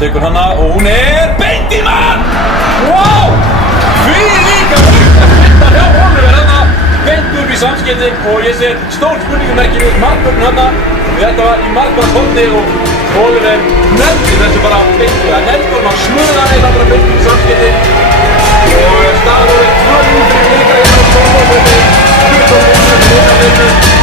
tekur hana og hún beint í mann! Wow! Því líka uppsetta hjá Oliver hana beint upp í samskeytin og ég set stór spurningamerki við markvörðun hana. Þetta var í markvörðshorni og Oliver nefndi þessu bara beint. Það nefndi hann að smurða eða bara beint í samskeytin og staðurinn 2-0 fyrir leikara hérna á Stórmóti. 21 minútur.